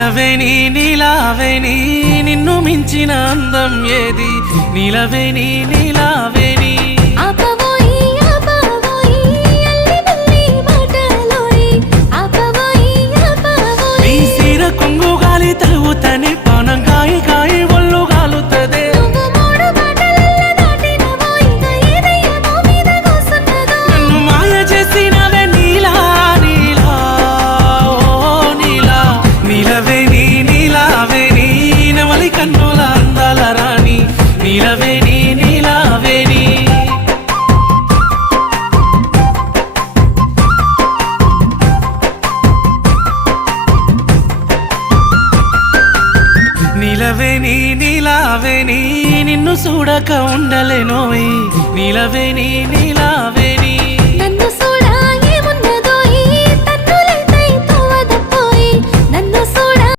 నిలవేని నీలావేని నిన్ను మించిన అందం ఏది నీలవేని నీలావేని నీ సీర కొంగు గాలి తలుగుతని పానం కాయి కాయి ఒళ్ళు గాలుతదే నన్ను మాయ చేసినవే నీలా నీలా ఓ నీలా నీలవేని నీలావేని నవలి కన్నుల అందాల రాణి నీలవేని నీలావేని నీలవేని నీలావేని నిన్ను చూడక ఉండలేనోయ్ నీలవేని నీలావేని